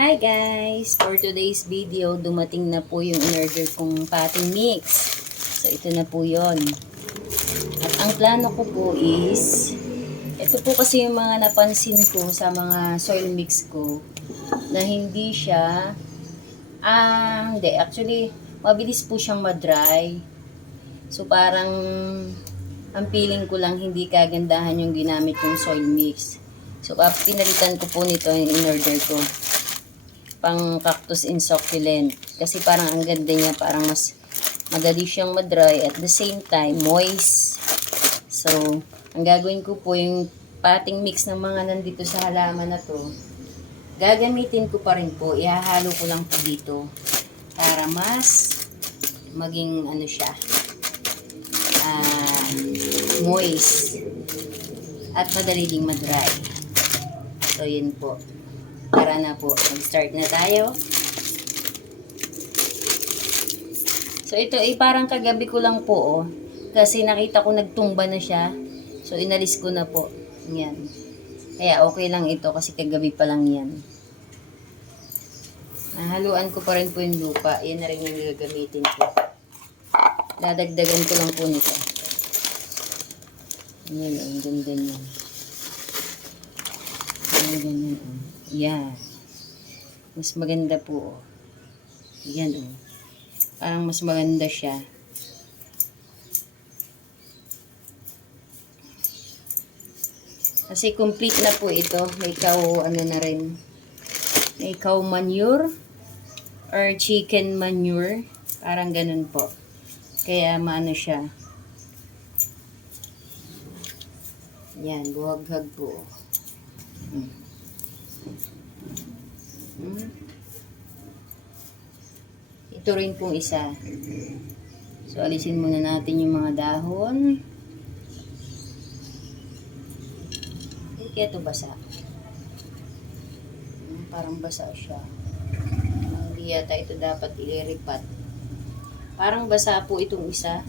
Hi guys! For today's video, dumating na po yung in-order kong potting mix. So, ito na po yon. At ang plano ko po is, ito po kasi yung mga napansin ko sa mga soil mix ko na hindi siya, hindi, actually, mabilis po siyang ma-dry. So, parang, ang feeling ko lang hindi kagandahan yung ginamit kong soil mix. So, pinalitan ko po nito yung in-order ko. Pang cactus and succulent. Kasi parang ang ganda niya, parang mas madali siyang madry at the same time moist. So, ang gagawin ko po yung potting mix ng mga nandito sa halaman na to, gagamitin ko pa rin po, ihahalo ko lang po dito para mas maging ano siya, moist at madali ding madry. So, yun po. Tara na po, mag-start na tayo. So ito ay parang kagabi ko lang po kasi nakita ko nagtumba na siya. So inalis ko na po. Yan. Kaya okay lang ito kasi kagabi pa lang yan. Nahaluan ko pa rin po yung lupa. Yan na rin yung gagamitin ko. Dadagdagan ko lang po nito. Yan, ang ganda niyan. Ang ganyan o. Yan. Mas maganda po. Yan o. Parang mas maganda siya. Kasi complete na po ito. May cow, ano na rin. May cow manure or chicken manure. Parang ganun po. Kaya maano siya. Yan, buhaghag po. Ito rin pong isa. So, alisin muna natin yung mga dahon. Kaya ito basa. Parang basa siya. Hindi yata ito dapat iliripat. Parang basa po itong isa.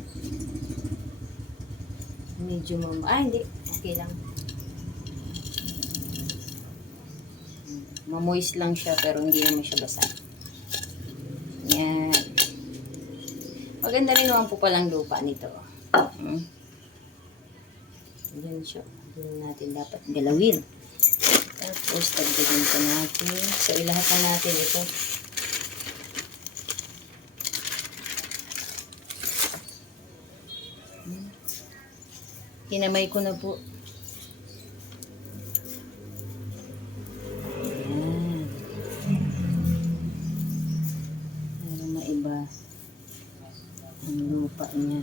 Medyo hindi. Okay lang. Mamoist lang siya pero hindi naman siya basa. Yan. Maganda rin naman po palang lupa nito. Yan siya. Hindi natin dapat galawin. Tapos, tagdagan ko natin. So, ilahat na natin ito. Kinamay ko na po. Ang lupa niya.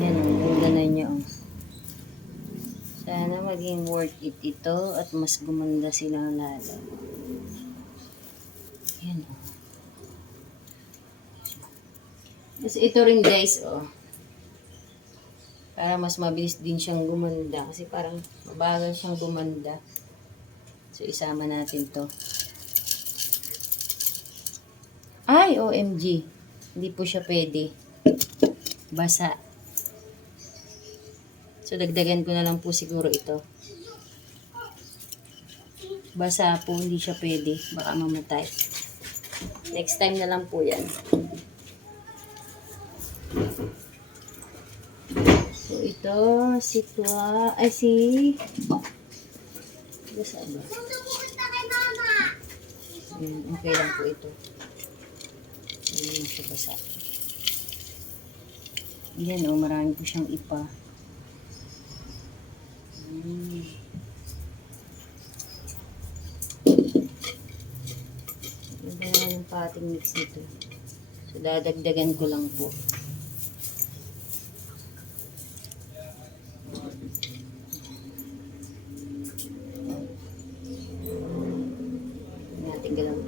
Yan, ang ganda na niya. Sana maging worth it ito at mas gumanda silang lalo. Yan. Tapos ito rin guys, para mas mabilis din siyang gumanda kasi parang mabagal siyang gumanda. So, isama natin to. Ay, OMG. Hindi po siya pwede. Basa. So, dagdagan ko na lang po siguro ito. Basa po, hindi siya pwede. Baka mamatay. Next time na lang po yan. So, ito, basa ba? Okay lang po ito. Hindi na siya basa. Yan marami po siyang ipa. Ganda na yung potting mix nito. So, dadagdagan ko lang po. Galaw.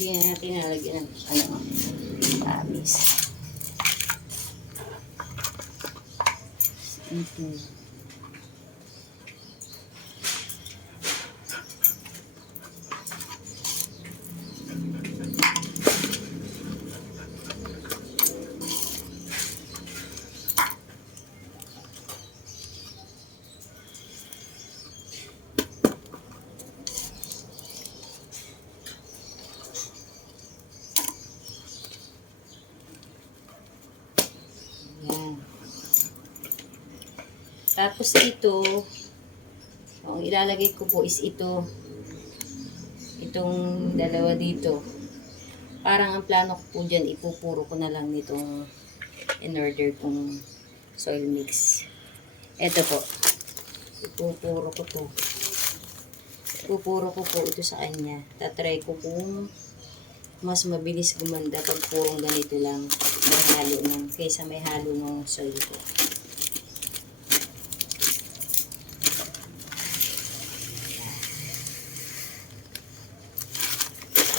Hindi na natin nalagyan ng tamis. Ito. Yan. Tapos ito, ang ilalagay ko po is ito. Itong dalawa dito. Parang ang plano ko po dyan, ipupuro ko na lang nitong in-order kong soil mix. Ito po. Ipupuro ko to. Ipupuro ko po ito sa kanya. Tatry ko kung mas mabilis gumanda pag purong ganito lang may halo ng kaysa may halo ng soil ko.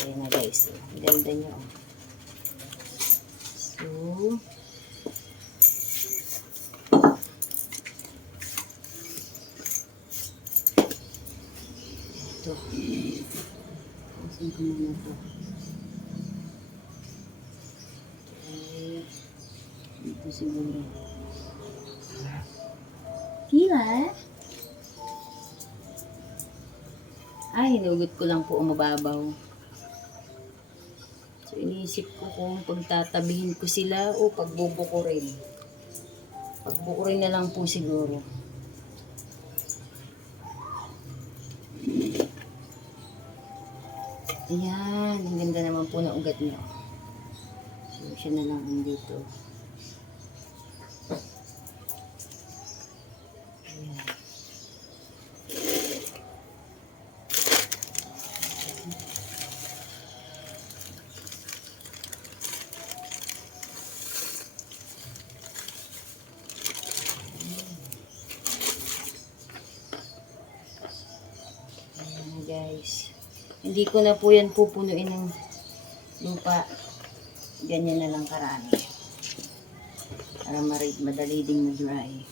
Ayan na guys. Ang ganda nyo. So, ito. Asin ko muna ito. Ito siguro. Tila? Ay, hinugot ko lang po mababaw. So, iniisip ko kung pagtatabihin ko sila o pagbubukurin. Pagbukurin na lang po siguro. Ayan, ang ganda naman po ng ugat niya. So, siya na lang andito. Ayan. Ayan guys. Hindi ko na po yan pupunuin ng lupa. Ganyan na lang karami. Para madali ding ma-dry.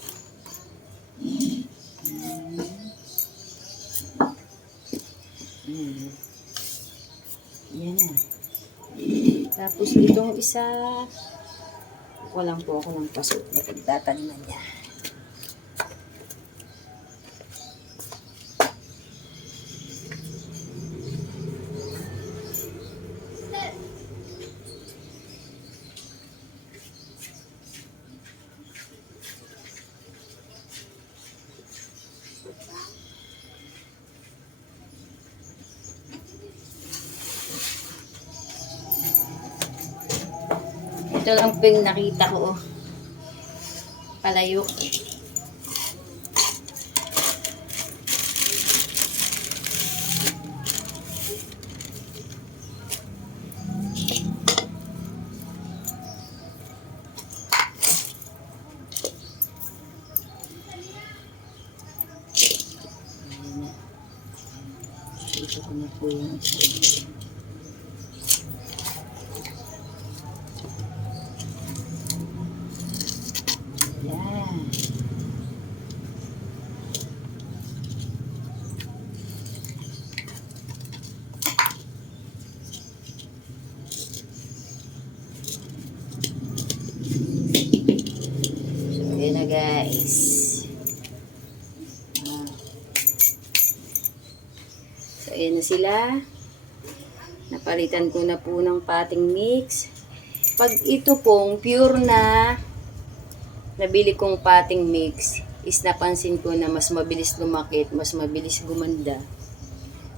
Yan na. Tapos itong isa, kulang po ako ng paso na pagtataniman niya. Ito lang po yung nakita ko. Palayo. Ito ko na po yung yan. So, yun na guys. So, ayan na sila. Napalitan ko na po ng potting mix. Pag ito pong pure na nabili kong potting mix, is napansin ko na mas mabilis lumakit, mas mabilis gumanda.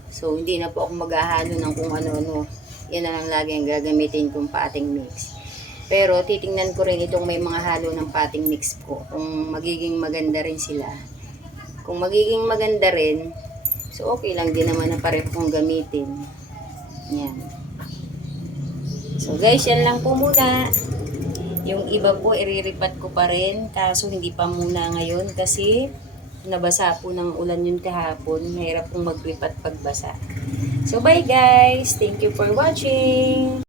So, hindi na po ako maghahalo ng kung ano-ano. Yan na lang lagi ang gagamitin kong potting mix. Pero, titingnan ko rin itong may mga halo ng potting mix ko. Kung magiging maganda rin sila. Kung magiging maganda rin, so okay lang din naman na pareho kong gamitin. Yan. So guys, yan lang po muna. Yung iba po, iriripat ko pa rin. Kaso hindi pa muna ngayon kasi nabasa po ng ulan yun kahapon. Mahirap pong magripat pagbasa. So, bye guys! Thank you for watching!